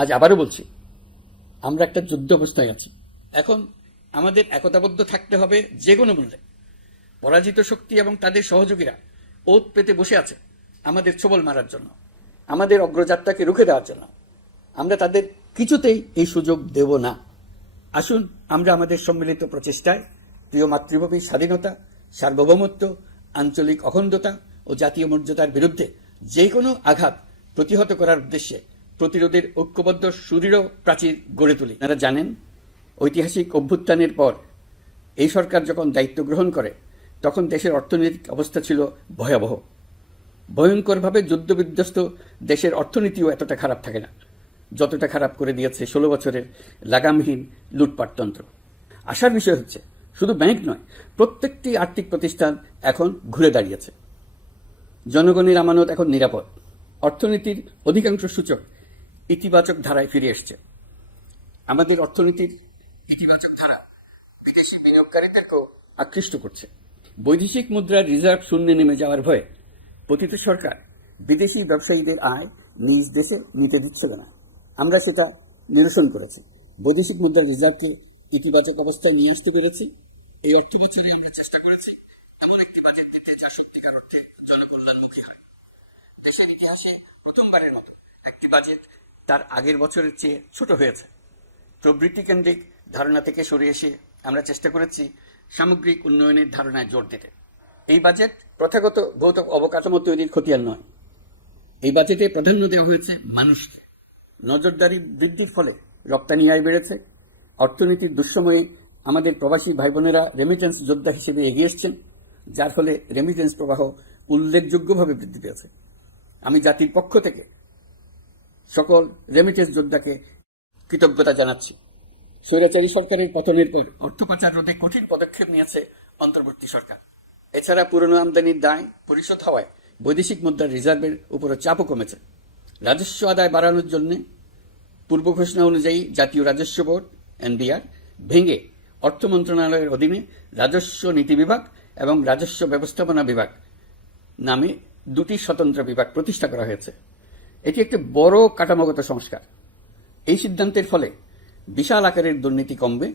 আজ আবারও বলছি, আমরা একটা যুদ্ধ অবস্থায় আছি। এখন আমাদের একতাবদ্ধ থাকতে হবে যে কোনো মূল্যে। পরাজিত শক্তি এবং তাদের সহযোগীরা ওত পেতে বসে আছে আমাদের ছোবল মারার জন্য, আমাদের অগ্রযাত্রাকে রুখে দেওয়ার জন্য। আমরা তাদের কিছুতেই এই সুযোগ দেব না। আসুন আমরা আমাদের সম্মিলিত প্রচেষ্টায় প্রিয় মাতৃভূমির স্বাধীনতা, সার্বভৌমত্ব, আঞ্চলিক অখণ্ডতা ও জাতীয় মর্যাদার বিরুদ্ধে যে কোনো আঘাত প্রতিহত করার উদ্দেশ্যে প্রতিরোধের ঐক্যবদ্ধ সুদৃঢ় প্রাচীর গড়ে তুলি। আপনারা জানেন, ঐতিহাসিক অভ্যুত্থানের পর এই সরকার যখন দায়িত্ব গ্রহণ করে তখন দেশের অর্থনৈতিক অবস্থা ছিল ভয়াবহ। ভয়ঙ্করভাবে যুদ্ধবিধ্বস্ত দেশের অর্থনীতিও এতটা খারাপ থাকে না যতটা খারাপ করে দিয়েছে 16 বছরের লাগামহীন লুটপাটতন্ত্র। আশার বিষয় হচ্ছে, শুধু ব্যাংক নয়, প্রত্যেকটি আর্থিক প্রতিষ্ঠান এখন ঘুরে দাঁড়িয়েছে। জনগণের আমানত এখন নিরাপদ। অর্থনীতির অধিকাংশ সূচক ইতিবাচক ধারায় ফিরে এসছে। আমাদের অর্থনীতির ইতিবাচক ধারা বিদেশি বিনিয়োগকারীদেরকেও আকৃষ্ট করছে। বৈদেশিক মুদ্রার রিজার্ভ শূন্যে নেমে যাওয়ার ভয়ে পতিত সরকার বিদেশি ব্যবসায়ীদের আয় নিজ দেশে নিতে দিচ্ছিল না। আমরা সেটা নিরসন করেছি। বৈদেশিক মুদ্রার রিজার্ভকে ইতিবাচক অবস্থায় নিয়ে আসতে পেরেছি। এই অর্থ বছরে আমরা চেষ্টা করেছি এমন একটি বাজেট দিতে যা সত্যিকার অর্থে জনকল্যাণমুখী হয়। দেশের ইতিহাসে প্রথমবারের মতো একটি বাজেট তার আগের বছরের চেয়ে ছোট হয়েছে। প্রবৃত্তি কেন্দ্রিক ধারণা থেকে সরে এসে আমরা চেষ্টা করেছি সামগ্রিক উন্নয়নের ধারণায় জোর দিতে। এই বাজেট প্রথাগত ভৌত অবকাঠামো তৈরির খতিয়ান নয়। এই বাজেটে প্রাধান্য দেওয়া হয়েছে মানুষকে। নজরদারি বৃদ্ধির ফলে রপ্তানি আয় বেড়েছে। অর্থনীতির দুঃসময়ে আমাদের প্রবাসী ভাই বোনেরা রেমিটেন্স যোদ্ধা হিসেবে এগিয়ে এসছেন, যার ফলে রেমিটেন্স প্রবাহ উল্লেখযোগ্যভাবে বৃদ্ধি পেয়েছে। আমি জাতির পক্ষ থেকে সকল রেমিটেন্স যোদ্ধাকে কৃতজ্ঞতা জানাচ্ছি। স্বৈরাচারী সরকারের পতনের পর অর্থ পাচার রোধে কঠিন পদক্ষেপ নিয়েছে অন্তর্বর্তী সরকার। এছাড়া পুরনো আমদানির দায় পরিশোধ হওয়ায় বৈদেশিক মুদ্রার রিজার্ভের উপরও চাপও কমেছে। রাজস্ব আদায় বাড়ানোর জন্য পূর্ব ঘোষণা অনুযায়ী জাতীয় রাজস্ব বোর্ড এনবিআর ভেঙে অর্থ মন্ত্রণালয়ের অধীনে রাজস্ব নীতি বিভাগ এবং রাজস্ব ব্যবস্থাপনা বিভাগ নামে দুটি স্বতন্ত্র বিভাগ প্রতিষ্ঠা করা হয়েছে। এটি একটি বড় কাঠামোগত সংস্কার। এই সিদ্ধান্তের ফলে বিশাল আকারের দুর্নীতি কমবে,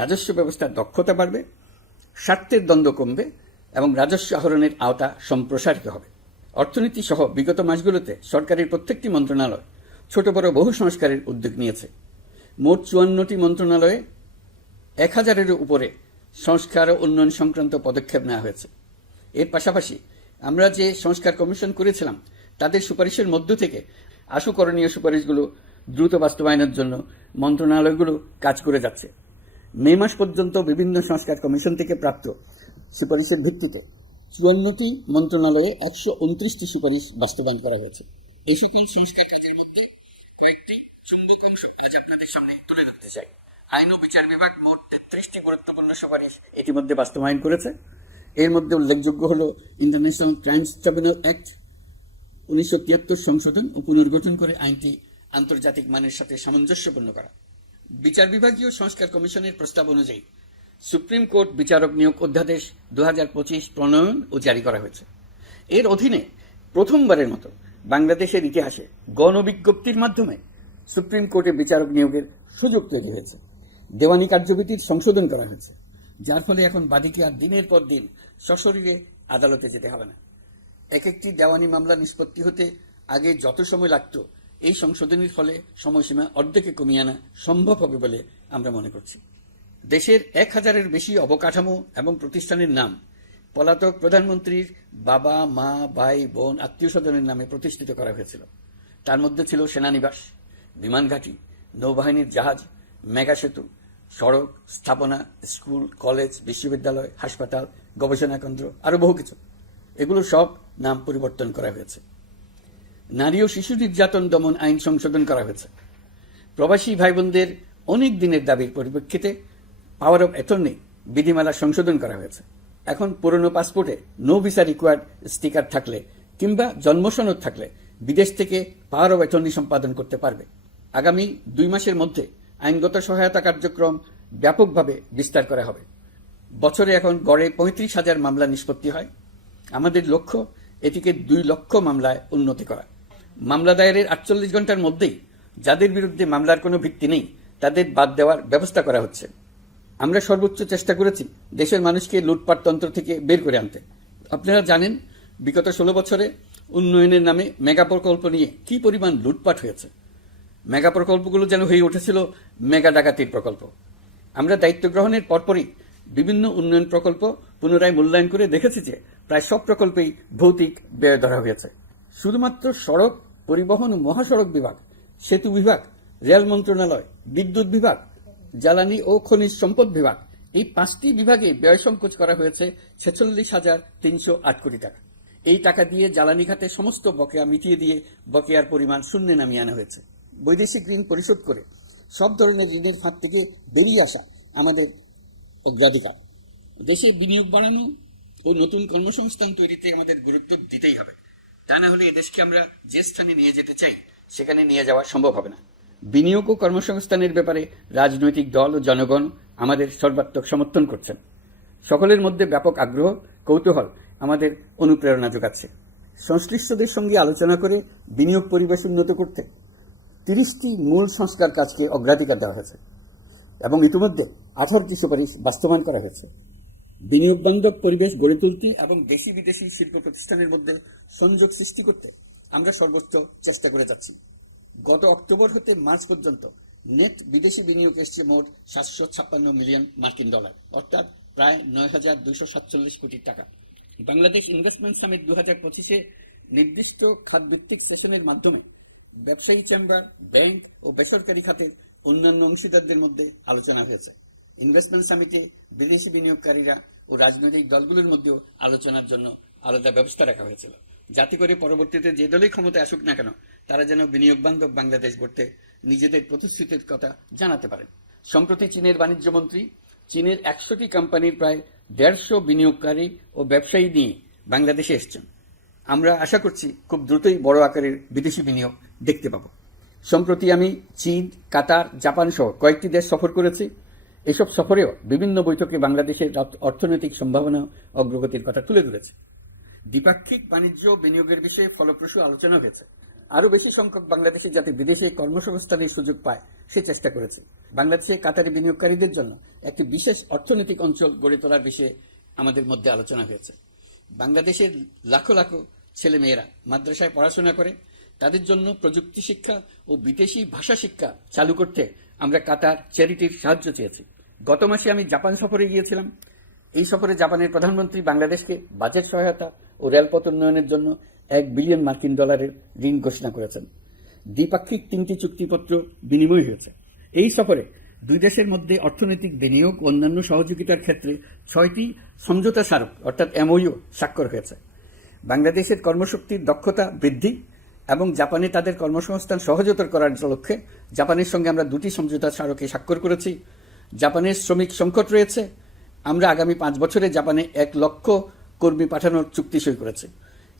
রাজস্ব ব্যবস্থার দক্ষতা বাড়বে, স্বার্থের দ্বন্দ্ব কমবে এবং রাজস্ব আহরণের আওতা সম্প্রসারিত হবে। অর্থনীতি সহ বিগত মাসগুলোতে সরকারের প্রত্যেকটি মন্ত্রণালয় ছোট বড় বহু সংস্কারের উদ্যোগ নিয়েছে। মোট 54টি মন্ত্রণালয়ে 1000-এর উপরে সংস্কার ও উন্নয়ন সংক্রান্ত পদক্ষেপ নেওয়া হয়েছে। এর পাশাপাশি আমরা যে সংস্কার কমিশন করেছিলাম তাদের সুপারিশের মধ্য থেকে আশু করণীয় সুপারিশগুলো দ্রুত বাস্তবায়নের জন্য মন্ত্রণালয়গুলো কাজ করে যাচ্ছে। মে মাস পর্যন্ত বিভিন্ন সংস্কার কমিশন থেকে প্রাপ্ত সুপারিশের ভিত্তিতে 54টি মন্ত্রণালয়ে 129টি সুপারিশ বাস্তবায়ন করা হয়েছে। এই সকল সংস্কার কাজের মধ্যে কয়েকটি চুম্বক অংশ আজ আপনাদের সামনে তুলে ধরতে চাই। আইন ও বিচার বিভাগ মোট 33টি গুরুত্বপূর্ণ সুপারিশ ইতিমধ্যে বাস্তবায়ন করেছে। এর মধ্যে উল্লেখযোগ্য হল ইন্টারন্যাশনাল ক্রাইমস ট্রাইব্যুনাল অ্যাক্ট 1973 সংশোধন ও পুনর্গঠন করে আইনটি আন্তর্জাতিক মানের সাথে সামঞ্জস্যপূর্ণ করা। বিচার বিভাগীয় সংস্কার কমিশনের প্রস্তাব অনুযায়ী সুপ্রিম কোর্ট বিচারক নিয়োগ অধ্যাদেশ 2025 প্রণয়ন ও জারি করা হয়েছে। এর অধীনে প্রথমবারের মতো বাংলাদেশের ইতিহাসে গণবিজ্ঞপ্তির মাধ্যমে সুপ্রিম কোর্টে বিচারক নিয়োগের সুযোগ তৈরি হয়েছে। দেওয়ানি কার্যবিধির সংশোধন করা হয়েছে, যার ফলে এখন বাদীকে আর দিনের পর দিন সশরীরে আদালতে যেতে হবে না। এক একটি দেওয়ানি মামলা নিষ্পত্তি হতে আগে যত সময় লাগত, এই সংশোধনীর ফলে সময়সীমা অর্ধেকে কমিয়ে আনা সম্ভব হবে বলে আমরা মনে করছি। দেশের 1000-এর বেশি অবকাঠামো এবং প্রতিষ্ঠানের নাম পলাতক প্রধানমন্ত্রীর বাবা, মা, ভাই, বোন, আত্মীয় স্বজনের নামে প্রতিষ্ঠিত করা হয়েছিল। তার মধ্যে ছিল সেনানিবাস, বিমান ঘাঁটি, নৌবাহিনীর জাহাজ, মেগা সেতু, সড়ক, স্থাপনা, স্কুল, কলেজ, বিশ্ববিদ্যালয়, হাসপাতাল, গবেষণা কেন্দ্র, আরো বহু কিছু। এগুলো সব নাম পরিবর্তন করা হয়েছে। নারী ও শিশু নির্যাতন দমন আইন সংশোধন করা হয়েছে। প্রবাসী ভাই বোনদের অনেক দিনের দাবির পরিপ্রেক্ষিতে পাওয়ার অব অ্যাটর্নি বিধিমালা সংশোধন করা হয়েছে। এখন পুরনো পাসপোর্টে নো ভিসা রিকোয়ার্ড স্টিকার থাকলে কিংবা জন্মসনদ থাকলে বিদেশ থেকে পাওয়ার অব অ্যাটর্নি সম্পাদন করতে পারবে। আগামী 2 মাসের মধ্যে আইনগত সহায়তা কার্যক্রম ব্যাপকভাবে বিস্তার করা হবে। বছরে এখন গড়ে 35,000 মামলা নিষ্পত্তি হয়। আমাদের লক্ষ্য এটিকে 2 লক্ষ মামলায় উন্নতি করা। মামলা দায়েরের 48 ঘন্টার মধ্যেই যাদের বিরুদ্ধে মামলার কোনো ভিত্তি নেই তাদের বাদ দেওয়ার ব্যবস্থা করা হচ্ছে। আমরা সর্বোচ্চ চেষ্টা করেছি দেশের মানুষকে লুটপাট তন্ত্র থেকে বের করে আনতে। আপনারা জানেন বিগত 16 বছরে উন্নয়নের নামে মেগা প্রকল্প নিয়ে কি পরিমাণ লুটপাট হয়েছে। মেগা প্রকল্পগুলো যেন হয়ে উঠেছিল মেগা ডাকাতির প্রকল্প। আমরা দায়িত্ব গ্রহণের পরপরই বিভিন্ন উন্নয়ন প্রকল্প পুনরায় মূল্যায়ন করে দেখেছি যে প্রায় সব প্রকল্পেই ভৌতিক ব্যয় ধরা হয়েছে। শুধুমাত্র সড়ক পরিবহন ও মহাসড়ক বিভাগ, সেতু বিভাগ, রেল মন্ত্রণালয়, বিদ্যুৎ বিভাগ, জ্বালানি ও খনিজ সম্পদ বিভাগ, এই 5টি বিভাগে ব্যয় সংকোচ করা হয়েছে 46,308 কোটি টাকা। এই টাকা দিয়ে জ্বালানি খাতে সমস্ত বকেয়া মিটিয়ে দিয়ে বকেয়ার পরিমাণ শূন্যে নামিয়ে আনা হয়েছে। বৈদেশিক ঋণ পরিশোধ করে সব ধরনের ঋণের ফাঁদ থেকে বেরিয়ে আসা আমাদের অগ্রাধিকার। দেশে বিনিয়োগ বাড়ানো ও নতুন কর্মসংস্থান তৈরিতে আমাদের গুরুত্ব দিতেই হবে। তা না হলে এদেশকে আমরা যে স্থানে নিয়ে যেতে চাই সেখানে নিয়ে যাওয়া সম্ভব হবে না। বিনিয়োগ ও কর্মসংস্থানের ব্যাপারে রাজনৈতিক দল ও জনগণ আমাদের সর্বাত্মক সমর্থন করছেন। সকলের মধ্যে ব্যাপক আগ্রহ, কৌতূহল আমাদের অনুপ্রেরণা যোগাচ্ছে। সংশ্লিষ্টদের সঙ্গে আলোচনা করে বিনিয়োগ পরিবেশ উন্নত করতে 30টি মূল সংস্কার কাজকে অগ্রাধিকার দেওয়া হয়েছে এবং ইতিমধ্যে 18টি সুপারিশ বাস্তবায়ন করা হয়েছে। বিনিয়োগ বান্ধব পরিবেশ গড়ে তুলতে এবং দেশি বিদেশি শিল্প প্রতিষ্ঠানের মধ্যে সংযোগ সৃষ্টি করতে আমরা সর্বোচ্চ চেষ্টা করে যাচ্ছি। গত অক্টোবর হতে মার্চ পর্যন্ত নেট বিদেশি বিনিয়োগ এসছে মোট 756 মিলিয়ন মার্কিন ডলার, অর্থাৎ প্রায় 9,247 কোটি টাকা। বাংলাদেশ ইনভেস্টমেন্ট সামিট 2025-এ নির্দিষ্ট খাতভিত্তিক সেশনের মাধ্যমে ব্যবসায়ী চেম্বার, ব্যাংক ও বেসরকারি খাতের অন্যান্য অংশীদারদের মধ্যে আলোচনা হয়েছে। ইনভেস্টমেন্ট সামিটে বিদেশি বিনিয়োগকারীরা ও রাজনৈতিক দলগুলোর মধ্যেও আলোচনার জন্য আলাদা ব্যবস্থা রাখা হয়েছিল, যাতে করে পরবর্তীতে যে দলই ক্ষমতায় আসুক না কেন তারা যেন বিনিয়োগ বান্ধব বাংলাদেশ গড়তে নিজেদের প্রতিশ্রুতির কথা জানাতে পারেন। সম্প্রতি চীনের বাণিজ্য মন্ত্রী চীনের 100টি কোম্পানির প্রায় 150 বিনিয়োগকারী ও ব্যবসায়ী নিয়ে বাংলাদেশে এসেছেন। আমরা আশা করছি খুব দ্রুতই বড় আকারের বিদেশি বিনিয়োগ দেখতে পাব। সম্প্রতি আমি চীন, কাতার, জাপান সহ কয়েকটি দেশ সফর করেছি। এসব সফরেও বিভিন্ন বৈঠকে বাংলাদেশের অর্থনৈতিক সম্ভাবনা অগ্রগতির কথা তুলে ধরেছে। দ্বিপাক্ষিক বাণিজ্য বিনিয়োগের বিষয়ে ফলপ্রসূ আলোচনা হয়েছে। আরও বেশি সংখ্যক বাংলাদেশি যাতে বিদেশে কর্মসংস্থানের সুযোগ পায় সে চেষ্টা করেছে। বাংলাদেশে কাতারি বিনিয়োগকারীদের জন্য একটি বিশেষ অর্থনৈতিক অঞ্চল গড়ে তোলার বিষয়ে আমাদের মধ্যে আলোচনা হয়েছে। বাংলাদেশের লাখো লাখো ছেলেমেয়েরা মাদ্রাসায় পড়াশোনা করে, তাদের জন্য প্রযুক্তি শিক্ষা ও বিদেশি ভাষা শিক্ষা চালু করতে আমরা কাতার চ্যারিটির সাহায্য চেয়েছি। গত মাসে আমি জাপান সফরে গিয়েছিলাম। এই সফরে জাপানের প্রধানমন্ত্রী বাংলাদেশকে বাজেট সহায়তা ও রেলপথ উন্নয়নের জন্য $1 বিলিয়ন মার্কিন ডলারের ঋণ ঘোষণা করেছেন। দ্বিপাক্ষিক 3টি চুক্তিপত্র বিনিময় হয়েছে। এই সফরে দুই দেশের মধ্যে অর্থনৈতিক বিনিয়োগ ও অন্যান্য সহযোগিতার ক্ষেত্রে 6টি সমঝোতা স্মারক অর্থাৎ MOU স্বাক্ষর হয়েছে। বাংলাদেশের কর্মশক্তির দক্ষতা বৃদ্ধি এবং জাপানে তাদের কর্মসংস্থান সহজতর করার লক্ষ্যে জাপানের সঙ্গে আমরা 2টি সমঝোতা স্মারকে স্বাক্ষর করেছি। জাপানের শ্রমিক সংকট রয়েছে। আমরা আগামী 5 বছরে জাপানে 1 লক্ষ কর্মী পাঠানোর চুক্তি সই করেছি।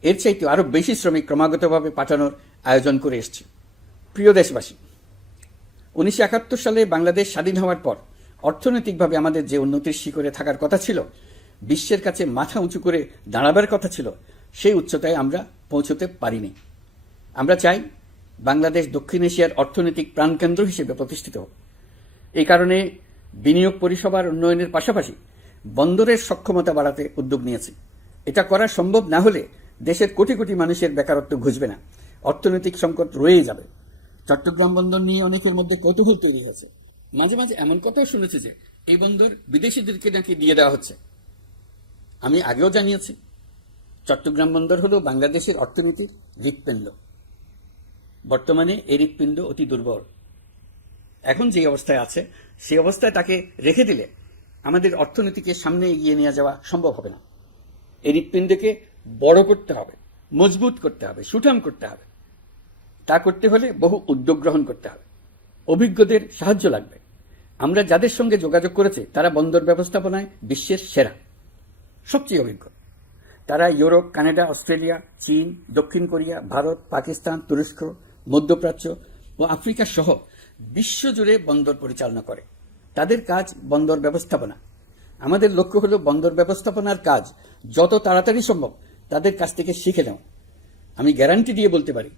এর চাইতে আরও বেশি শ্রমিক ক্রমাগতভাবে পাঠানোর আয়োজন করে এসেছি। প্রিয় দেশবাসী, 1971 সালে বাংলাদেশ স্বাধীন হওয়ার পর অর্থনৈতিকভাবে আমাদের যে উন্নতির শিখরে থাকার কথা ছিল, বিশ্বের কাছে মাথা উঁচু করে দাঁড়াবার কথা ছিল, সেই উচ্চতায় আমরা পৌঁছতে পারিনি। আমরা চাই বাংলাদেশ দক্ষিণ এশিয়ার অর্থনৈতিক প্রাণকেন্দ্র হিসেবে প্রতিষ্ঠিত হোক। এই কারণে বিনিয়োগ পরিষেবার উন্নয়নের পাশাপাশি বন্দরের সক্ষমতা বাড়াতে উদ্যোগ নিয়েছি। এটা করা সম্ভব না হলে দেশের কোটি কোটি মানুষের বেকারত্ব ঘুচবে না, অর্থনৈতিক সংকট রয়েই যাবে। চট্টগ্রাম বন্দর নিয়ে অনেকের মধ্যে কৌতূহল তৈরি হয়েছে। মাঝে মাঝে এমন কথাও শুনেছে যে এই বন্দর বিদেশিদেরকে নাকি দিয়ে দেওয়া হচ্ছে। আমি আগেও জানিয়েছি, চট্টগ্রাম বন্দর হল বাংলাদেশের অর্থনীতির হৃৎপিণ্ড। বর্তমানে এই হৃৎপিণ্ড অতি দুর্বল। এখন যে অবস্থায় আছে সেই অবস্থায় তাকে রেখে দিলে আমাদের অর্থনীতিকে সামনে এগিয়ে নিয়ে যাওয়া সম্ভব হবে না। এই হৃৎপিণ্ডকে বড় করতে হবে, মজবুত করতে হবে, সুঠাম করতে হবে। তা করতে হলে বহু উদ্যোগ গ্রহণ করতে হবে, অভিজ্ঞদের সাহায্য লাগবে। আমরা যাদের সঙ্গে যোগাযোগ করেছি তারা বন্দর ব্যবস্থাপনায় বিশ্বের সেরা, সবচেয়ে অভিজ্ঞ। তারা ইউরোপ, কানাডা, অস্ট্রেলিয়া, চীন, দক্ষিণ কোরিয়া, ভারত, পাকিস্তান, তুরস্ক, মধ্যপ্রাচ্য ও আফ্রিকা সহ বিশ্বজুড়ে বন্দর পরিচালনা করে। তাদের কাজ বন্দর ব্যবস্থাপনা। আমাদের লক্ষ্য হলো বন্দর ব্যবস্থাপনার কাজ যত তাড়াতাড়ি সম্ভব তাদের কাছ থেকে শিখে নেওয়া। আমি গ্যারান্টি দিয়ে বলতে পারি,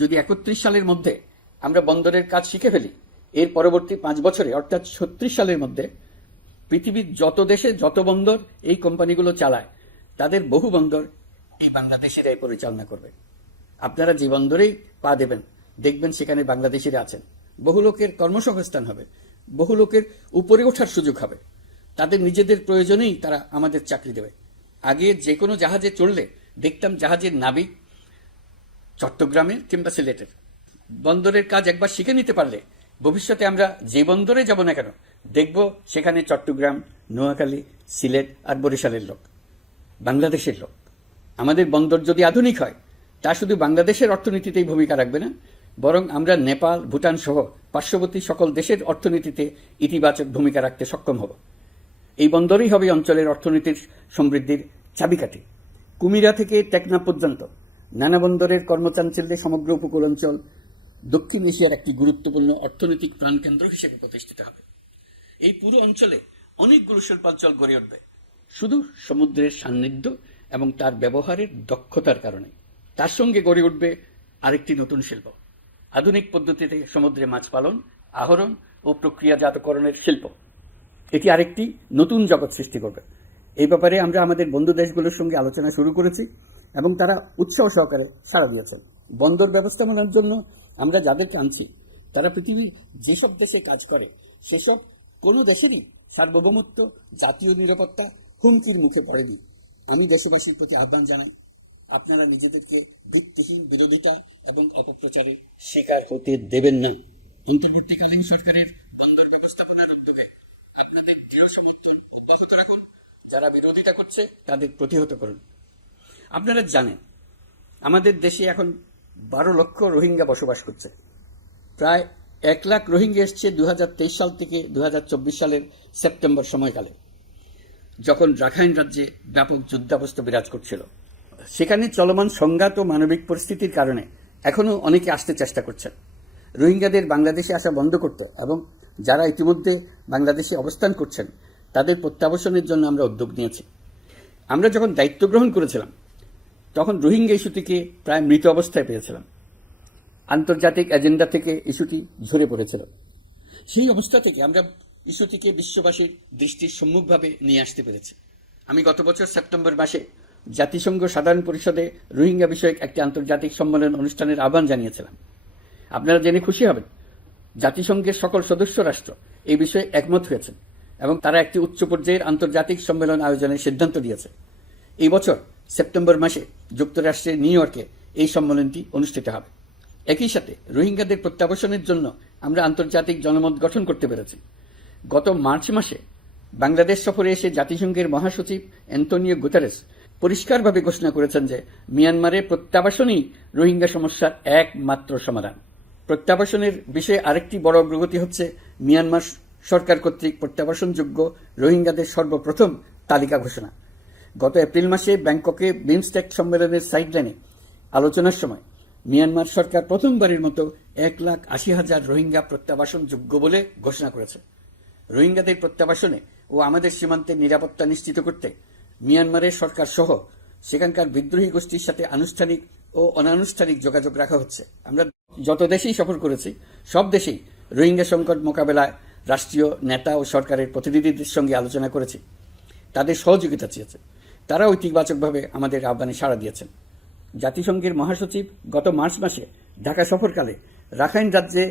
যদি 31 সালের মধ্যে আমরা বন্দরের কাজ শিখে ফেলি, এর পরবর্তী 5 বছরে অর্থাৎ 36 সালের মধ্যে পৃথিবীর যত দেশে যত বন্দর এই কোম্পানিগুলো চালায় তাদের বহু বন্দর এই বাংলাদেশিরাই পরিচালনা করবে। আপনারা যে বন্দরেই পা দেবেন দেখবেন সেখানে বাংলাদেশিরা আছেন। বহু লোকের কর্মসংস্থান হবে, বহু লোকের উপরে ওঠার সুযোগ হবে। তাদের নিজেদের প্রয়োজনেই তারা আমাদের চাকরি দেবে। আগে যে কোনো জাহাজে চড়লে দেখতাম জাহাজের নাবিক চট্টগ্রামের কিংবা সিলেটের। বন্দরের কাজ একবার শিখে নিতে পারলে ভবিষ্যতে আমরা যে বন্দরে যাব না কেন দেখব সেখানে চট্টগ্রাম, নোয়াখালী, সিলেট আর বরিশালের লোক, বাংলাদেশের লোক। আমাদের বন্দর যদি আধুনিক হয় তা শুধু বাংলাদেশের অর্থনীতিতেই ভূমিকা রাখবে না, বরং আমরা নেপাল, ভুটান সহ পার্শ্ববর্তী সকল দেশের অর্থনীতিতে ইতিবাচক ভূমিকা রাখতে সক্ষম হব। এই বন্দরই হবে অঞ্চলের অর্থনীতির সমৃদ্ধির চাবিকাঠি। কুমিরা থেকে টেকনাফ পর্যন্ত নানা বন্দরের কর্মচাঞ্চল্যে সমগ্র উপকূল অঞ্চল দক্ষিণ এশিয়ার একটি গুরুত্বপূর্ণ অর্থনৈতিক প্রাণকেন্দ্র হিসেবে প্রতিষ্ঠিত হবে। এই পুরো অঞ্চলে অনেকগুলো শিল্পাঞ্চল গড়ে উঠবে শুধু সমুদ্রের সান্নিধ্য এবং তার ব্যবহারের দক্ষতার কারণে। তার সঙ্গে গড়ে উঠবে আরেকটি নতুন শিল্প, আধুনিক পদ্ধতিতে সমুদ্রে মাছ পালন, আহরণ ও প্রক্রিয়াজাতকরণের শিল্প। এটি আরেকটি নতুন জগৎ সৃষ্টি করবে। এই ব্যাপারে আমরা আমাদের বন্ধু দেশগুলোর সঙ্গে আলোচনা শুরু করেছি এবং তারা উৎসাহ সহকারে সাড়া দিয়েছেন। বন্দর ব্যবস্থাপনার জন্য আমরা যাদেরকে আনছি তারা পৃথিবীর যেসব দেশে কাজ করে সেসব কোনো দেশেরই সার্বভৌমত্ব, জাতীয় নিরাপত্তা হুমকির মুখে পড়েনি। আমি দেশবাসীর প্রতি আহ্বান জানাই, আপনারা নিজেদেরকে ভিত্তিহীন বিরোধিতা এবং অপপ্রচারের শিকার হতে দেবেন না। অন্তর্বর্তীকালীন সরকারের বন্দর ব্যবস্থাপনার উদ্যোগে আপনাদের দৃঢ় সমর্থন অব্যাহত রাখুন। যারা বিরোধিতা করছে তাদের প্রতিহত করুন। আপনারা জানেন আমাদের দেশে এখন 12 লক্ষ রোহিঙ্গা বসবাস করছে। প্রায় 1 লাখ রোহিঙ্গা এসছে 2023 সাল থেকে 2024 সালের সেপ্টেম্বর সময়কালে, যখন রাখাইন রাজ্যে ব্যাপক যুদ্ধাবস্থা বিরাজ করছিল। সেখানে চলমান সংঘাত ও মানবিক পরিস্থিতির কারণে এখনও অনেকে আসতে চেষ্টা করছেন। রোহিঙ্গাদের বাংলাদেশে আসা বন্ধ করতে এবং যারা ইতিমধ্যে বাংলাদেশে অবস্থান করছেন তাদের প্রত্যাবাসনের জন্য আমরা উদ্যোগ নিয়েছি। আমরা যখন দায়িত্ব গ্রহণ করেছিলাম তখন রোহিঙ্গা ইস্যুটিকে প্রায় মৃত অবস্থায় পেয়েছিলাম। আন্তর্জাতিক এজেন্ডা থেকে ইস্যুটি ঝরে পড়েছিল। সেই অবস্থা থেকে আমরা ইস্যুটিকে বিশ্ববাসীর দৃষ্টির সম্মুখভাবে নিয়ে আসতে পেরেছি। আমি গত বছর সেপ্টেম্বর মাসে জাতিসংঘ সাধারণ পরিষদে রোহিঙ্গা বিষয়ক একটি আন্তর্জাতিক সম্মেলন অনুষ্ঠানের আহ্বান জানিয়েছিলাম। আপনারা জেনে খুশি হবেন, জাতিসংঘের সকল সদস্য রাষ্ট্র এই বিষয়ে একমত হয়েছেন এবং তারা একটি উচ্চ পর্যায়ের আন্তর্জাতিক সম্মেলন আয়োজনের সিদ্ধান্ত দিয়েছে। এই বছর সেপ্টেম্বর মাসে যুক্তরাষ্ট্রের নিউ ইয়র্কে এই সম্মেলনটি অনুষ্ঠিত হবে। একই সাথে রোহিঙ্গাদের প্রত্যাবাসনের জন্য আমরা আন্তর্জাতিক জনমত গঠন করতে পেরেছি। গত মার্চ মাসে বাংলাদেশ সফরে এসে জাতিসংঘের মহাসচিব অ্যান্টোনিও গুতেরেস পরিষ্কারভাবে ঘোষণা করেছেন যে মিয়ানমারে প্রত্যাবাসনই রোহিঙ্গা সমস্যার একমাত্র সমাধান। প্রত্যাবাসনের বিষয়ে আরেকটি বড় অগ্রগতি হচ্ছে মিয়ানমার সরকার কর্তৃক প্রত্যাবাসনযোগ্য রোহিঙ্গাদের সর্বপ্রথম তালিকা ঘোষণা। গত এপ্রিল মাসে ব্যাংককে বিমস্টেক সম্মেলনের সাইডলাইনে আলোচনার সময় মিয়ানমার সরকার প্রথমবারের মতো 1,80,000 রোহিঙ্গা প্রত্যাবাসনযোগ্য বলে ঘোষণা করেছে। রোহিঙ্গাদের প্রত্যাবাসনে ও আমাদের সীমান্তের নিরাপত্তা নিশ্চিত করতে মিয়ানমারের সরকার সহ সেখানকার বিদ্রোহী গোষ্ঠীর সাথে আনুষ্ঠানিক ও অনানুষ্ঠানিক যোগাযোগ রাখা হচ্ছে। আমরা যত দেশেই সফর করেছি সব দেশেই রোহিঙ্গা সংকট মোকাবেলায় রাষ্ট্রীয় নেতা ও সরকারের প্রতিনিধিদের সঙ্গে আলোচনা করেছি, তাদের সহযোগিতা চেয়েছে। তারা ইতিবাচকভাবে আমাদের আহ্বানে সাড়া দিয়েছেন। জাতিসংঘের মহাসচিব গত মার্চ মাসে ঢাকা সফরকালে রাখাইন রাজ্যে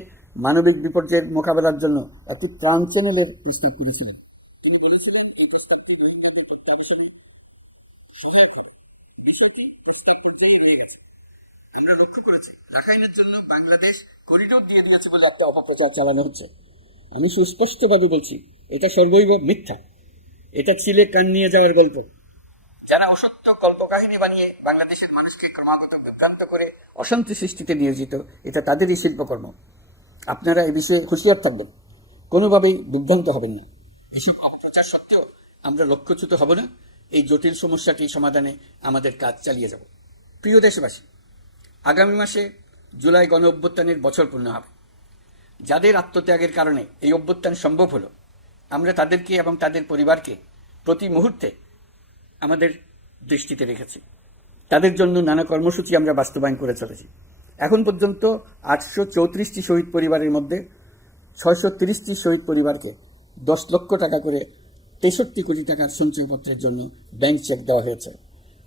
মানবিক বিপর্যয়ের মোকাবেলার জন্য একটি ত্রাণ চ্যানেলের প্রস্তাব করেছিলেন। তিনি বলেছিলেন এই প্রস্তাবটি রোহিঙ্গাদের প্রত্যাবাসনে সহায়ক হবে। বিষয়টি প্রস্তাব পর্যায়ে রয়ে গেছে। আমরা লক্ষ্য করেছি রাখাইনের জন্য বাংলাদেশ করিডোর দিয়ে দিয়েছে বলে একটা অপপ্রচার চালানো হচ্ছে। আমি সুস্পষ্টভাবে বলছি এটা সর্বৈব মিথ্যা। এটা ছিলে কান নিয়ে যাওয়ার গল্প। যারা অসত্য কল্পকাহিনী বানিয়ে বাংলাদেশের মানুষকে ক্রমাগত বিভ্রান্ত করে অশান্তি সৃষ্টিতে নিয়োজিত, এটা তাদেরই শিল্পকর্ম। আপনারা এই বিষয়ে হুঁশিয়ার থাকবেন, কোনোভাবেই বিভ্রান্ত হবেন না। এসব অপপ্রচার সত্ত্বেও আমরা লক্ষ্যচ্যুত হব না। এই জটিল সমস্যাটি সমাধানে আমাদের কাজ চালিয়ে যাব। প্রিয় দেশবাসী, আগামী মাসে জুলাই গণ অভ্যুত্থানের বছর পূর্ণ হবে। যাদের আত্মত্যাগের কারণে এই অভ্যুত্থান সম্ভব হলো, আমরা তাদেরকে এবং তাদের পরিবারকে প্রতি মুহূর্তে আমাদের দৃষ্টিতে রেখেছি। তাদের জন্য নানা কর্মসূচি আমরা বাস্তবায়ন করে চলেছি। এখন পর্যন্ত 834টি শহীদ পরিবারের মধ্যে 630টি শহীদ পরিবারকে 10 লক্ষ টাকা করে 63 কোটি টাকার সঞ্চয়পত্রের জন্য ব্যাংক চেক দেওয়া হয়েছে।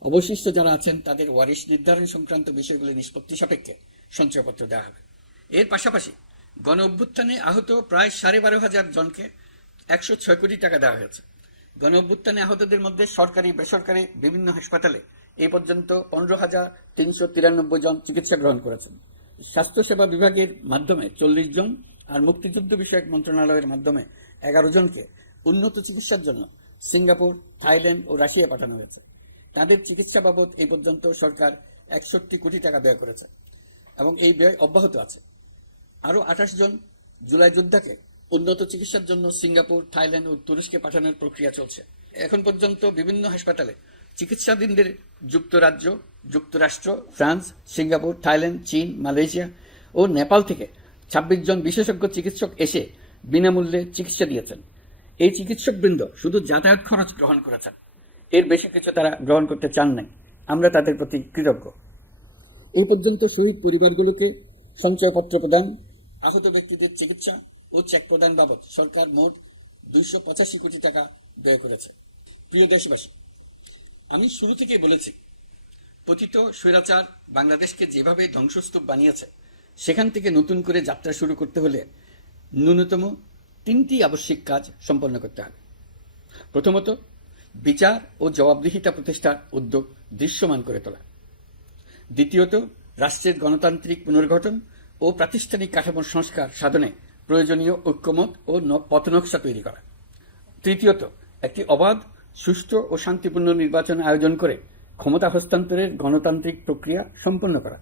অবশিষ্ট যারা আছেন তাদের ওয়ারিশ নির্ধারণ সংক্রান্ত বিষয়গুলি নিষ্পত্তি সাপেক্ষে সঞ্চয়পত্র দেওয়া হবে। এর পাশাপাশি গণ অভ্যুত্থানে আহত প্রায় 12,500 জনকে 106 কোটি টাকা দেওয়া হয়েছে। গণ অভ্যুত্থানে আহতদের মধ্যে সরকারি বেসরকারি বিভিন্ন হাসপাতালে এই পর্যন্ত 15,393 জন চিকিৎসা গ্রহণ করেছেন। স্বাস্থ্যসেবা বিভাগের মাধ্যমে 40 জন আর মুক্তিযুদ্ধ বিষয়ক মন্ত্রণালয়ের মাধ্যমে 11 জনকে উন্নত চিকিৎসার জন্য সিঙ্গাপুর, থাইল্যান্ড ও রাশিয়া পাঠানো হয়েছে। তাদের চিকিৎসা বাবদ এই পর্যন্ত সরকার 61 কোটি টাকা ব্যয় করেছে এবং এই ব্যয় অব্যাহত আছে। আরও 28 জন জুলাই যোদ্ধাকে উন্নত চিকিৎসার জন্য সিঙ্গাপুর, থাইল্যান্ড ও তুরস্কে পাঠানোর প্রক্রিয়া চলছে। এখন পর্যন্ত বিভিন্ন হাসপাতালে চিকিৎসাধীনদের যুক্তরাজ্য, যুক্তরাষ্ট্র, ফ্রান্স, সিঙ্গাপুর, থাইল্যান্ড, চীন, মালয়েশিয়া ও নেপাল থেকে 26 জন বিশেষজ্ঞ চিকিৎসক এসে বিনামূল্যে চিকিৎসা দিয়েছেন। এই চিকিৎসকবৃন্দ শুধু যাতায়াত খরচ গ্রহণ করেছেন, এর বেশি কিছু তারা গ্রহণ করতে চান নাই। আমরা তাদের প্রতি কৃতজ্ঞ। এই পর্যন্ত শহীদ পরিবারগুলোকে সঞ্চয়পত্র প্রদান, আহত ব্যক্তিদের চিকিৎসা ও চেক প্রদান বাবদ সরকার মোট 285 কোটি টাকা ব্যয় করেছে। প্রিয় দেশবাসী, আমি শুরু থেকেই বলেছি, পতিত স্বৈরাচার বাংলাদেশকে যেভাবে ধ্বংসস্তূপ বানিয়েছে, সেখান থেকে নতুন করে যাত্রা শুরু করতে হলে ন্যূনতম 3টি আবশ্যিক কাজ সম্পন্ন করতে হবে। প্রথমত, বিচার ও জবাবদিহিতা প্রতিষ্ঠার উদ্যোগ দৃশ্যমান করে তোলা। দ্বিতীয়ত, রাষ্ট্রের গণতান্ত্রিক পুনর্গঠন ও প্রাতিষ্ঠানিক কাঠামোর সংস্কার সাধনে প্রয়োজনীয় ঐক্যমত ও পথনকশা তৈরি করা। তৃতীয়ত, একটি অবাধ, সুষ্ঠু ও শান্তিপূর্ণ নির্বাচন আয়োজন করে ক্ষমতা হস্তান্তরের গণতান্ত্রিক প্রক্রিয়া সম্পন্ন করা।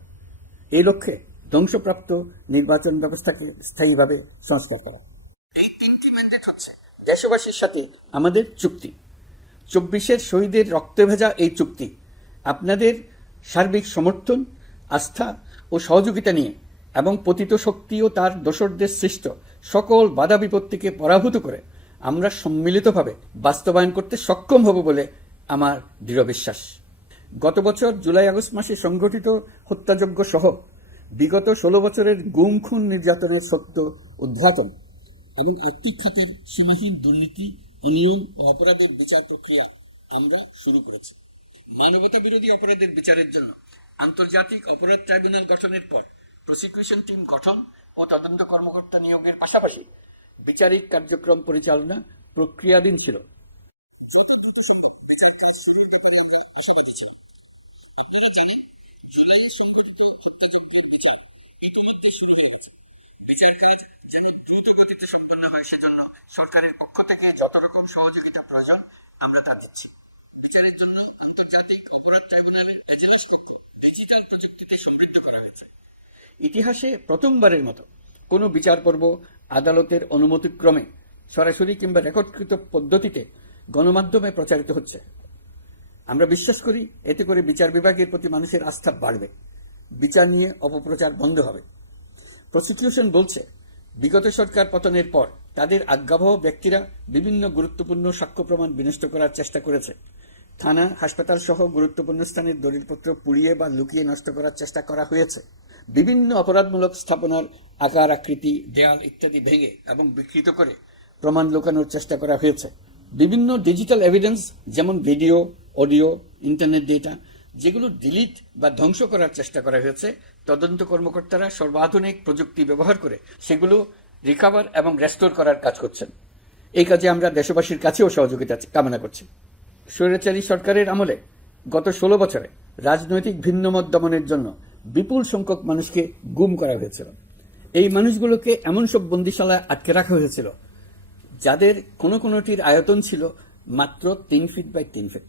এই লক্ষ্যে ধ্বংসপ্রাপ্ত নির্বাচন ব্যবস্থাকে স্থায়ীভাবে সংস্কার করা। এই 3টি ম্যান্ডেট হচ্ছে দেশবাসীর সাথে আমাদের চুক্তি। 24-এর শহীদের রক্তে ভেজা এই চুক্তি আপনাদের সার্বিক সমর্থন, আস্থা ও সহযোগিতা নিয়ে এবং পতিত শক্তি ও তার দোসরদের সৃষ্ট সকল বাধা বিপত্তিকে পরাভূত করে আমরা সম্মিলিতভাবে বাস্তবায়ন করতে সক্ষম হব বলে আমার দৃঢ় বিশ্বাস। গত বছর জুলাই-আগস্ট মাসে সংঘটিত হত্যাযজ্ঞ সহ বিগত 16 বছরের গুম, খুন, নির্যাতনের সত্য উদ্ঘাটন এবং আর্থিক খাতের সীমাহীন দুর্নীতি, অনিয়ম ও অপরাধের বিচার প্রক্রিয়া আমরা শুরু করেছি। মানবতা বিরোধী অপরাধের বিচারের জন্য আন্তর্জাতিক অপরাধ ট্রাইব্যুনাল গঠনের পর প্রসিকিউশন টিম গঠন ও তদন্ত কর্মকর্তা নিয়োগের পাশাপাশি বিচারিক কার্যক্রম পরিচালনা প্রক্রিয়াধীন ছিল। সেজন্য সরকারের পক্ষ থেকে যত রকম সহযোগিতা প্রয়োজন আমরা তা দিচ্ছি। বিচারের জন্য আন্তর্জাতিক অপরাধ ট্রাইব্যুনালের ডিজিটাল প্রযুক্তিতে সমৃদ্ধ করা হয়েছে। ইতিহাসে প্রথমবারের মতো কোনো বিচার পর্ব আদালতের অনুমতিক্রমে সরাসরি কিংবা রেকর্ডকৃত পদ্ধতিতে গণমাধ্যমে প্রচারিত হচ্ছে। আমরা বিশ্বাস করি এতে করে বিচার বিভাগের প্রতি মানুষের আস্থা বাড়বে, বিচার নিয়ে অপপ্রচার বন্ধ হবে। প্রসিকিউশন বলছে, বিগত সরকার পতনের পর তাদের আজ্ঞাবহ ব্যক্তিরা বিভিন্ন গুরুত্বপূর্ণ সাক্ষ্য প্রমাণ বিনষ্ট করার চেষ্টা করেছে। থানা, হাসপাতাল সহ গুরুত্বপূর্ণ স্থানের দলিলপত্র পুড়িয়ে বা লুকিয়ে নষ্ট করার চেষ্টা করা হয়েছে। বিভিন্ন অপরাধমূলক স্থাপনার আকার, আকৃতি, দেয়াল ইত্যাদি ভেঙে এবং বিকৃত করে প্রমাণ লুকানোর চেষ্টা করা হয়েছে। বিভিন্ন ডিজিটাল এভিডেন্স যেমন ভিডিও, অডিও, ইন্টারনেট ডেটা, যেগুলো ডিলিট বা ধ্বংস করার চেষ্টা করা হয়েছে, তদন্ত কর্মকর্তারা সর্বাধুনিক প্রযুক্তি ব্যবহার করে সেগুলো রিকভার এবং রেস্টোর করার কাজ করছেন। এই কাজে আমরা দেশবাসীর কাছেও সহযোগিতা কামনা করছি। স্বৈরাচারী সরকারের আমলে গত 16 বছরে রাজনৈতিক ভিন্নমত দমনের জন্য বিপুল সংখ্যক মানুষকে গুম করা হয়েছিল। এই মানুষগুলোকে এমন সব বন্দিশালায় আটকে রাখা হয়েছিল যাদের কোনোটির আয়তন ছিল মাত্র 3 ফিট বাই 3 ফিট।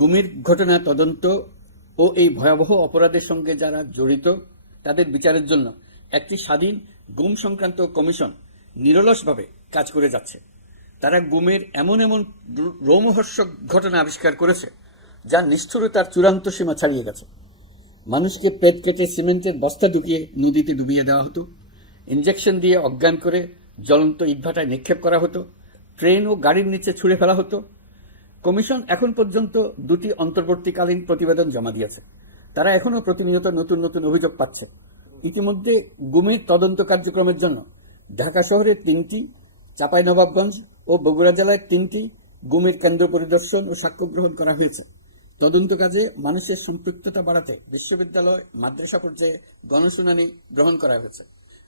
গুমের ঘটনা তদন্ত ও এই ভয়াবহ অপরাধের সঙ্গে যারা জড়িত তাদের বিচারের জন্য একটি স্বাধীন গুম সংক্রান্ত কমিশন নিরলসভাবে কাজ করে যাচ্ছে। তারা গুমের এমন রোমহর্ষক ঘটনা আবিষ্কার করেছে যা নিষ্ঠুরতার চূড়ান্ত সীমা ছাড়িয়ে গেছে। মানুষকে পেট কেটে সিমেন্টের বস্তা ঢুকিয়ে নদীতে ডুবিয়ে দেওয়া হতো, ইনজেকশন দিয়ে অজ্ঞান করে জ্বলন্ত ইটভাটায় নিক্ষেপ করা হতো, ট্রেন ও গাড়ির নিচে ছুঁড়ে ফেলা হতো। কমিশন এখন পর্যন্ত 2টি অন্তর্বর্তীকালীন প্রতিবেদন জমা দিয়েছে। তারা এখনো প্রতিনিয়ত নতুন নতুন অভিযোগ পাচ্ছে। ইতিমধ্যে গুমের তদন্ত কার্যক্রমের জন্য ঢাকা শহরের 3টি, চাঁপাইনবাবগঞ্জ ও বগুড়া জেলায় 3টি গুমের কেন্দ্র পরিদর্শন ও সাক্ষ্য গ্রহণ করা হয়েছে। তদন্ত কাজে মানুষের সম্পৃক্ততা বাড়াতে বিশ্ববিদ্যালয়, মাদ্রাসা পর্যায়ে গণশুনানি গ্রহণ করা হয়েছে।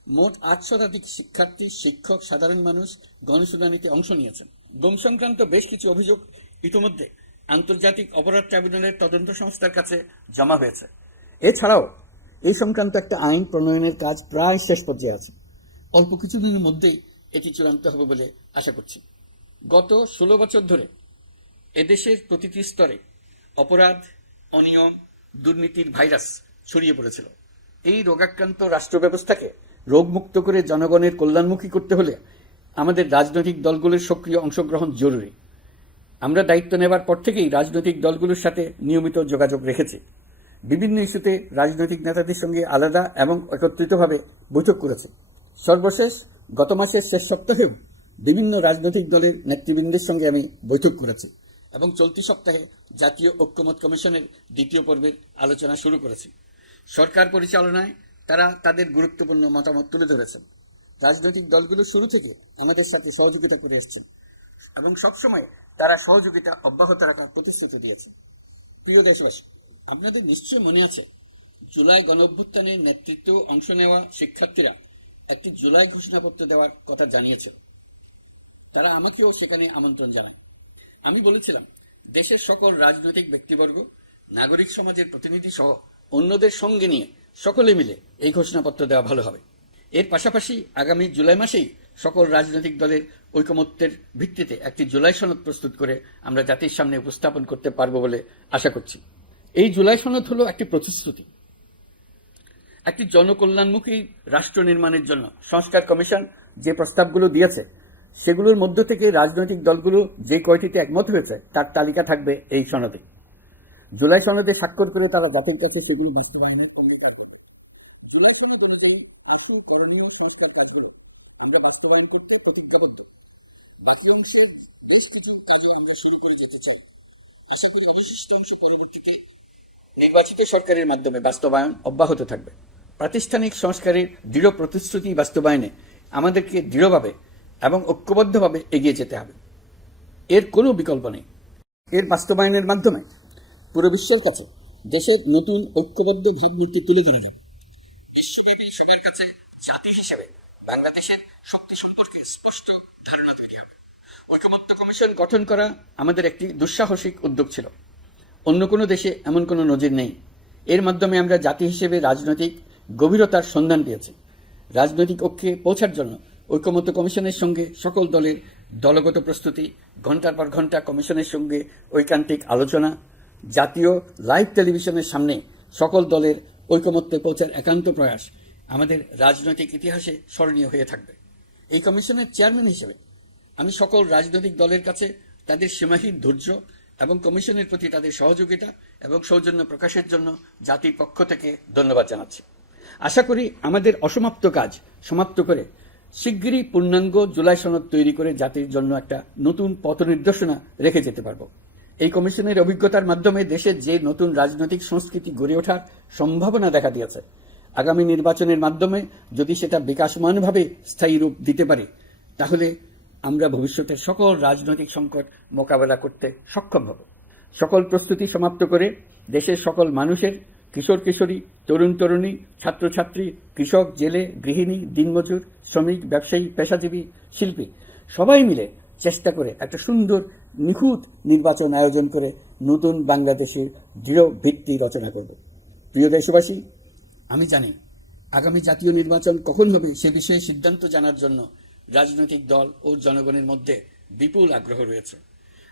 মোট 8 শতাধিক শিক্ষার্থী, শিক্ষক, সাধারণ মানুষ গণশুনানিতে অংশ নিয়েছেন। গুম সংক্রান্ত বেশ কিছু অভিযোগ ইতিমধ্যে আন্তর্জাতিক অপরাধ ট্রাইব্যুনালের তদন্ত সংস্থার কাছে জমা হয়েছে। এছাড়াও এই সংক্রান্ত একটা আইন প্রণয়নের কাজ প্রায় শেষ পর্যায়ে আছে। অল্প কিছুদিনের মধ্যেই এটি চূড়ান্ত হবে বলে আশা করছি। গত 16 বছর ধরে এদেশের প্রতিটি স্তরে অপরাধ, অনিয়ম, দুর্নীতির ভাইরাস ছড়িয়ে পড়েছিল। এই রোগাক্রান্ত রাষ্ট্র ব্যবস্থাকে রোগমুক্ত করে জনগণের কল্যাণমুখী করতে হলে আমাদের রাজনৈতিক দলগুলোর সক্রিয় অংশগ্রহণ জরুরি। আমরা দায়িত্ব নেবার পর থেকেই রাজনৈতিক দলগুলোর সাথে নিয়মিত যোগাযোগ রেখেছি। বিভিন্ন ইস্যুতে রাজনৈতিক নেতাদের সঙ্গে আলাদা এবং একত্রিতভাবে বৈঠক করেছি। সর্বশেষ গত মাসের শেষ সপ্তাহেও বিভিন্ন রাজনৈতিক দলের নেতৃবৃন্দের সঙ্গে আমি বৈঠক করেছি এবং চলতি সপ্তাহে জাতীয় ঐক্যমত্য কমিশনের 2য় পর্বের আলোচনা শুরু করেছি। সরকার পরিচালনায় তারা তাদের গুরুত্বপূর্ণ মতামত তুলে ধরেছেন। রাজনৈতিক দলগুলো শুরু থেকে আমাদের সাথে সহযোগিতা করে এসেছেন এবং সবসময় তারা সহযোগিতা অব্যাহত রাখার প্রতিশ্রুতি দিয়েছে। প্রিয় দেশবাসী, আপনাদের নিশ্চয় মনে আছে, জুলাই গণঅভ্যুত্থানের নেতৃত্ব অংশ নেওয়া শিক্ষার্থীরা একটি জুলাই ঘোষণাপত্র দেওয়ার কথা জানিয়েছিল। তারা আমাকেও সেখানে আমন্ত্রণ জানায়। আমি বলেছিলাম, দেশের সকল রাজনৈতিক ব্যক্তিবর্গ, নাগরিক সমাজের প্রতিনিধি সহ অন্যদের সঙ্গে নিয়ে সকলে মিলে এই ঘোষণাপত্র দেওয়া ভালো হবে। এর পাশাপাশি আগামী জুলাই মাসেই সকল রাজনৈতিক দলের ঐকমত্যের ভিত্তিতে একটি জুলাই সনদ প্রস্তুত করে আমরা জাতির সামনে উপস্থাপন করতে পারব বলে আশা করছি। এই জুলাই সনদ হলো একটি প্রতিশ্রুতি, একটি জনকল্যাণমুখী রাষ্ট্র নির্মাণের জন্য সংস্কার কমিশন যে প্রস্তাবগুলো দিয়েছে সেগুলোর মধ্য থেকে রাজনৈতিক দলগুলো যে কয়টিতে একমত হয়েছে তার তালিকা থাকবে এই সনদে। জুলাই সনদে স্বাক্ষর করে তারা জাতির কাছে সেগুলো বাস্তবায়নের অঙ্গীকার করবে। জুলাই সনদ অনুযায়ী আসল করণীয় সংস্কার কাজগুলো আমরা বাস্তবায়ন করতে প্রতিজ্ঞাবদ্ধ। বাকি অংশের বেশ কিছু কাজও আমরা শুরু করে যেতে চাই। আশা করি অবশিষ্ট অংশ পরবর্তীতে নির্বাচিত সরকারের মাধ্যমে বাস্তবায়ন অব্যাহত থাকবে। প্রাতিষ্ঠানিক সংস্কারের দৃঢ় প্রতিশ্রুতি বাস্তবায়নে আমাদেরকে দৃঢ়ভাবে এবং ঐক্যবদ্ধভাবে এগিয়ে যেতে হবে। এর কোনো বিকল্প নেই। এর বাস্তবায়নের মাধ্যমে পুরো বিশ্বের কাছে দেশের নতুন ঐক্যবদ্ধ ভাবমূর্তি তুলে ধরে যাবে। বিশ্বব্যাপী সবার কাছে জাতি হিসেবে বাংলাদেশের শক্তি সম্পর্কে স্পষ্ট ধারণা তৈরি হবে। ঐকমত্য কমিশন গঠন করা আমাদের একটি দুঃসাহসিক উদ্যোগ ছিল। অন্য কোনো দেশে এমন কোনো নজির নেই। এর মাধ্যমে আমরা জাতি হিসেবে রাজনৈতিক গভীরতার সন্ধান পেয়েছি। রাজনৈতিক ঐক্যে পৌঁছার জন্য ঐকমত্য কমিশনের সঙ্গে সকল দলের দলগত প্রস্তুতি, ঘণ্টার পর ঘণ্টা কমিশনের সঙ্গে ঐকান্তিক আলোচনা, জাতীয় লাইভ টেলিভিশনের সামনে সকল দলের ঐকমত্যে পৌঁছার একান্ত প্রয়াস আমাদের রাজনৈতিক ইতিহাসে স্মরণীয় হয়ে থাকবে। এই কমিশনের চেয়ারম্যান হিসেবে আমি সকল রাজনৈতিক দলের কাছে তাদের সীমাহীন ধৈর্য এবং কমিশনের প্রতি তাদের সহযোগিতা এবং সৌজন্য প্রকাশের জন্য জাতির পক্ষ থেকে ধন্যবাদ জানাচ্ছি। আশা করি আমাদের অসমাপ্ত কাজ সমাপ্ত করে শিগগিরই পূর্ণাঙ্গ জুলাই সনদ তৈরি করে জাতির জন্য একটা নতুন পথ নির্দেশনা রেখে যেতে পারব। এই কমিশনের অভিজ্ঞতার মাধ্যমে দেশের যে নতুন রাজনৈতিক সংস্কৃতি গড়ে ওঠার সম্ভাবনা দেখা দিয়েছে, আগামী নির্বাচনের মাধ্যমে যদি সেটা বিকাশমানভাবে স্থায়ী রূপ দিতে পারে, তাহলে আমরা ভবিষ্যতের সকল রাজনৈতিক সংকট মোকাবেলা করতে সক্ষম হব। সকল প্রস্তুতি সমাপ্ত করে দেশের সকল মানুষের, কিশোর কিশোরী, তরুণ তরুণী, ছাত্রছাত্রী, কৃষক, জেলে, গৃহিণী, দিনমজুর, শ্রমিক, ব্যবসায়ী, পেশাজীবী, শিল্পী সবাই মিলে চেষ্টা করে একটা সুন্দর নিখুঁত নির্বাচন আয়োজন করে নতুন বাংলাদেশের দৃঢ় ভিত্তি রচনা করব। প্রিয় দেশবাসী, আমি জানি আগামী জাতীয় নির্বাচন কখন হবে সে বিষয়ে সিদ্ধান্ত জানার জন্য রাজনৈতিক দল ও জনগণের মধ্যে বিপুল আগ্রহ রয়েছে।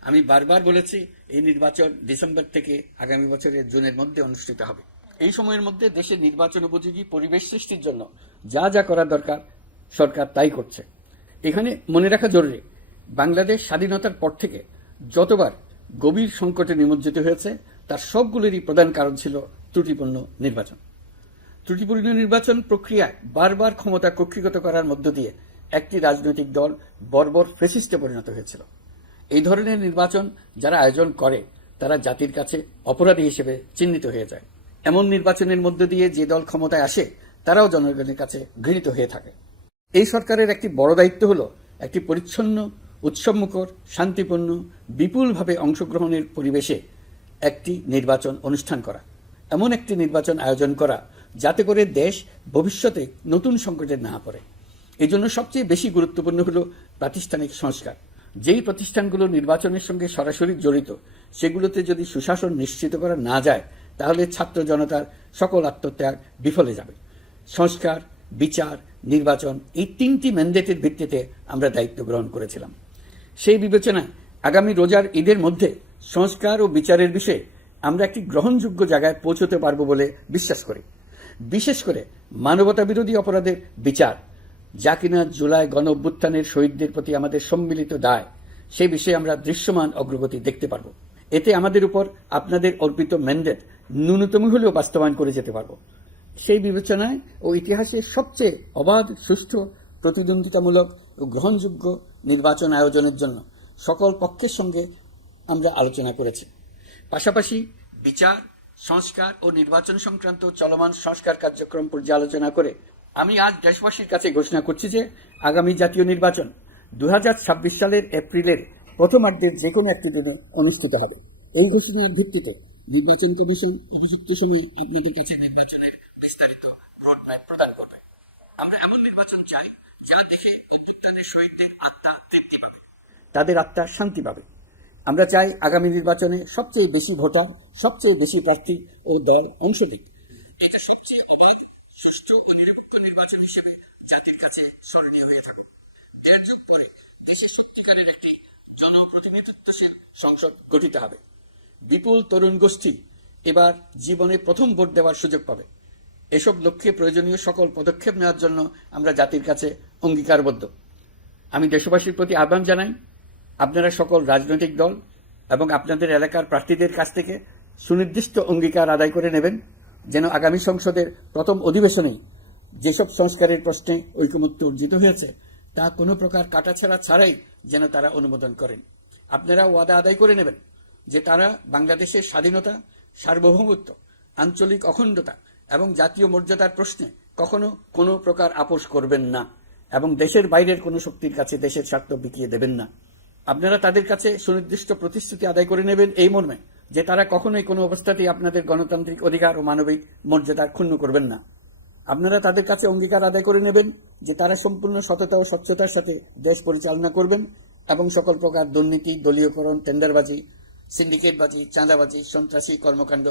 আমি বারবার বলেছি, এই নির্বাচন ডিসেম্বর থেকে আগামী বছরের জুনের মধ্যে অনুষ্ঠিত হবে। এই সময়ের মধ্যে দেশের নির্বাচন উপযোগী পরিবেশ সৃষ্টির জন্য যা যা করা দরকার সরকার তাই করছে। এখানে মনে রাখা জরুরি, বাংলাদেশ স্বাধীনতার পর থেকে যতবার গভীর সংকটে নিমজ্জিত হয়েছে তার সবগুলোরই প্রধান কারণ ছিল ত্রুটিপূর্ণ নির্বাচন। ত্রুটিপূর্ণ নির্বাচন প্রক্রিয়ায় বারবার ক্ষমতা কক্ষিগত করার মধ্য দিয়ে একটি রাজনৈতিক দল বর্বর ফ্যাসিস্টে পরিণত হয়েছিল। এই ধরনের নির্বাচন যারা আয়োজন করে তারা জাতির কাছে অপরাধী হিসেবে চিহ্নিত হয়ে যায়। এমন নির্বাচনের মধ্য দিয়ে যে দল ক্ষমতায় আসে তারাও জনগণের কাছে ঘৃণিত হয়ে থাকে। এই সরকারের একটি বড় দায়িত্ব হলো একটি পরিচ্ছন্ন, উৎসবমুখর, শান্তিপূর্ণ, বিপুলভাবে অংশগ্রহণের পরিবেশে একটি নির্বাচন অনুষ্ঠান করা, এমন একটি নির্বাচন আয়োজন করা যাতে করে দেশ ভবিষ্যতে নতুন সংকটে না পড়ে। এই জন্য সবচেয়ে বেশি গুরুত্বপূর্ণ হলো প্রাতিষ্ঠানিক সংস্কার। যেই প্রতিষ্ঠানগুলো নির্বাচনের সঙ্গে সরাসরি জড়িত সেগুলোতে যদি সুশাসন নিশ্চিত করা না যায় তাহলে ছাত্র জনতার সকল আত্মত্যাগ বিফলে যাবে। সংস্কার, বিচার, নির্বাচন এই তিনটি ম্যান্ডেটের ভিত্তিতে আমরা দায়িত্ব গ্রহণ করেছিলাম। সেই বিবেচনায় আগামী রোজার ঈদের মধ্যে সংস্কার ও বিচারের বিষয়ে আমরা একটি গ্রহণযোগ্য জায়গায় পৌঁছতে পারব বলে বিশ্বাস করি। বিশেষ করে মানবতা বিরোধী অপরাধের বিচার, যা কিনা জুলাই গণ অভ্যুত্থানের শহীদদের প্রতি আমাদের সম্মিলিত দায়, সে বিষয়ে আমরা দৃশ্যমান অগ্রগতি দেখতে পারব। এতে আমাদের উপর আপনাদের অর্পিত ম্যান্ডেট ন্যূনতম হলেও বাস্তবায়ন করে যেতে পারব। সেই বিবেচনায় ও ইতিহাসের সবচেয়ে অবাধ, সুষ্ঠু, প্রতিদ্বন্দ্বিতামূলক ও গ্রহণযোগ্য নির্বাচন আয়োজনের জন্য সকল পক্ষের সঙ্গে আমরা আলোচনা করেছি। পাশাপাশি বিচার, সংস্কার ও নির্বাচন সংক্রান্ত চলমান সংস্কার কার্যক্রম পর্যালোচনা করে আমি আজ দেশবাসীর কাছে ঘোষণা করছি যে আগামী জাতীয় নির্বাচন 2026 সালের এপ্রিলের প্রথমার্ধের যে কোনো একটি দিনে অনুষ্ঠিত হবে। এই ঘোষণার ভিত্তিতে নির্বাচন কমিশন উপযুক্ত সময়ে আপনাদের কাছে নির্বাচনের বিস্তারিত রোডম্যাপ প্রদান করবে। আমরা এমন নির্বাচন চাই যা দেখে অভ্যুত্থানের শহীদদের আত্মা তৃপ্তি পাবে, তাদের আত্মা শান্তি পাবে। আমরা চাই আগামী নির্বাচনে সবচেয়ে বেশি ভোটার, সবচেয়ে বেশি প্রার্থী ও দল অংশ নিক। এটা সবচেয়ে অবাধ, সুষ্ঠু ও নিরপেক্ষ নির্বাচন হিসেবে জাতির কাছে স্মরণীয় হয়ে থাকুক। 1.5 যুগ পরে দেশে সত্যিকারের একটি জনপ্রতিনিধিত্বশীল সংসদ গঠিত হবে। বিপুল তরুণ গোষ্ঠী এবার জীবনে প্রথম ভোট দেওয়ার সুযোগ পাবে। এসব লক্ষ্যে প্রয়োজনীয় সকল পদক্ষেপ নেওয়ার জন্য আমরা জাতির কাছে অঙ্গীকারবদ্ধ। আমি দেশবাসীর প্রতি আহ্বান জানাই, আপনারা সকল রাজনৈতিক দল এবং আপনাদের এলাকার প্রার্থীদের কাছ থেকে সুনির্দিষ্ট অঙ্গীকার আদায় করে নেবেন, যেন আগামী সংসদের প্রথম অধিবেশনেই যেসব সংস্কারের প্রশ্নে ঐকমত্য অর্জিত হয়েছে তা কোনো প্রকার কাটাছেঁড়া ছাড়াই যেন তারা অনুমোদন করেন। আপনারা ওয়াদা আদায় করে নেবেন যে তারা বাংলাদেশের স্বাধীনতা, সার্বভৌমত্ব, আঞ্চলিক অখণ্ডতা এবং জাতীয় মর্যাদার প্রশ্নে কখনো কোনো প্রকার আপোষ করবেন না এবং দেশের বাইরের কোনো শক্তির কাছে দেশের স্বার্থ বিকিয়ে দেবেন না। আপনারা তাদের কাছে সুনির্দিষ্ট প্রতিশ্রুতি আদায় করে নেবেন এই মর্মে যে তারা কখনোই কোনো অবস্থাতেই আপনাদের গণতান্ত্রিক অধিকার ও মানবিক মর্যাদা ক্ষুণ্ণ করবেন না। আপনারা তাদের কাছে অঙ্গীকার আদায় করে নেবেন যে তারা সম্পূর্ণ সততা ও স্বচ্ছতার সাথে দেশ পরিচালনা করবেন এবং সকল প্রকার দুর্নীতি, দলীয়করণ, টেন্ডারবাজি, সিন্ডিকেটবাজি, চাঁদাবাজি, সন্ত্রাসী কর্মকাণ্ড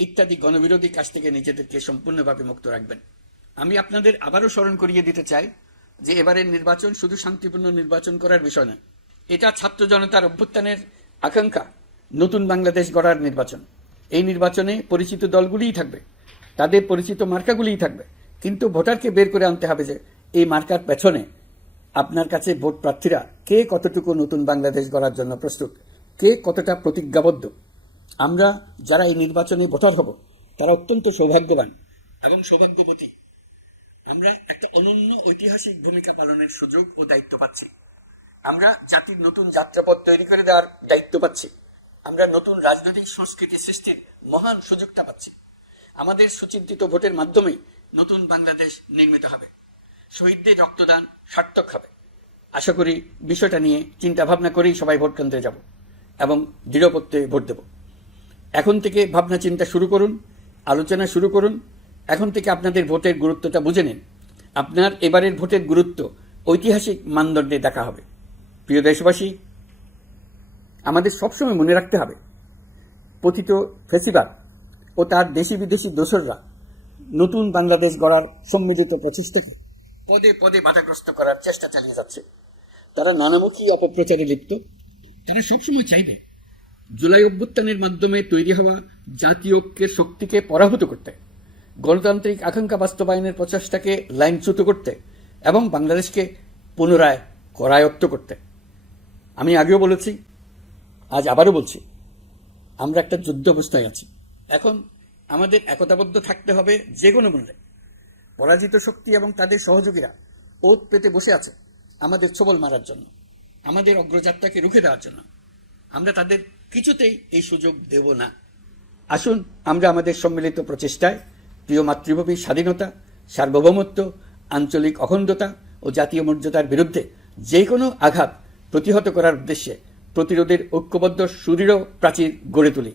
ইত্যাদি গণবিরোধী কাজ থেকে নিজেদেরকে সম্পূর্ণভাবে মুক্ত রাখবেন। আমি আপনাদের আবারও স্মরণ করিয়ে দিতে চাই যে এবারের নির্বাচন শুধু শান্তিপূর্ণ নির্বাচন করার বিষয় নয়, এটা ছাত্র জনতার অভ্যুত্থানের আকাঙ্ক্ষা নতুন বাংলাদেশ গড়ার নির্বাচন। এই নির্বাচনে পরিচিত দলগুলিই থাকবে, তাদের পরিচিত মার্কাগুলিই থাকবে, কিন্তু ভোটারকে বের করে আনতে হবে যে এই মার্কার পেছনে আপনার কাছে ভোট প্রার্থীরা কে কতটুকু নতুন বাংলাদেশ গড়ার জন্য প্রস্তুত, কে কতটা প্রতিজ্ঞাবদ্ধ। আমরা যারা এই নির্বাচনে ভোটার হব তারা অত্যন্ত সৌভাগ্যবান এবং সৌভাগ্যবতী। আমরা একটা অনন্য ঐতিহাসিক ভূমিকা পালনের সুযোগ ও দায়িত্ব পাচ্ছি। আমরা জাতির নতুন যাত্রাপথ তৈরি করে দেওয়ার দায়িত্ব পাচ্ছি। আমরা নতুন রাজনৈতিক সংস্কৃতি সৃষ্টির মহান সুযোগটা পাচ্ছি। আমাদের সুচিন্তিত ভোটের মাধ্যমেই নতুন বাংলাদেশ নির্মিত হবে। শহীদদের রক্তদান সার্থক হবে। আশা করি বিষয়টা নিয়ে চিন্তা ভাবনা করেই সবাই ভোট কেন্দ্রে যাব এবং দৃঢ়প্রত্যয়ে ভোট দেব। এখন থেকে ভাবনা চিন্তা শুরু করুন, আলোচনা শুরু করুন। এখন থেকে আপনাদের ভোটের গুরুত্বটা বুঝে নিন। আপনার এবারের ভোটের গুরুত্ব ঐতিহাসিক মানদণ্ডে দেখা হবে। প্রিয় দেশবাসী, আমাদের সবসময় মনে রাখতে হবে পতিত ফ্যাসিবাদ ও তার দেশি বিদেশি দোসররা নতুন বাংলাদেশ গড়ার সম্মিলিত প্রচেষ্টাকে পদে পদে বাধাগ্রস্ত করার চেষ্টা চালিয়ে যাচ্ছে। তারা নানামুখী অপপ্রচারে লিপ্ত। তারা সবসময় চাইবে জুলাই অভ্যুত্থানের মাধ্যমে তৈরি হওয়া জাতীয় ঐক্যের শক্তিকে পরাভূত করতে, গণতান্ত্রিক আকাঙ্ক্ষা বাস্তবায়নের প্রচেষ্টাকে লাইনচ্যুত করতে এবং বাংলাদেশকে পুনরায় করায়ত্ত করতে। আমি আগেও বলেছি, আজ আবারও বলছি, আমরা একটা যুদ্ধ অবস্থায় আছি। এখন আমাদের একতাবদ্ধ থাকতে হবে যে কোনো মূল্যে। পরাজিত শক্তি এবং তাদের সহযোগীরা ওত পেতে বসে আছে আমাদের ছোবল মারার জন্য, আমাদের অগ্রযাত্রাকে রুখে দেওয়ার জন্য। আমরা তাদের কিছুতেই এই সুযোগ দেব না। আসুন আমরা আমাদের সম্মিলিত প্রচেষ্টায় প্রিয় মাতৃভূমির স্বাধীনতা, সার্বভৌমত্ব, আঞ্চলিক অখণ্ডতা ও জাতীয় মর্যাদার বিরুদ্ধে যে কোনো আঘাত প্রতিহত করার উদ্দেশ্যে প্রতিরোধের ঐক্যবদ্ধ সুদৃঢ় প্রাচীর গড়ে তুলি।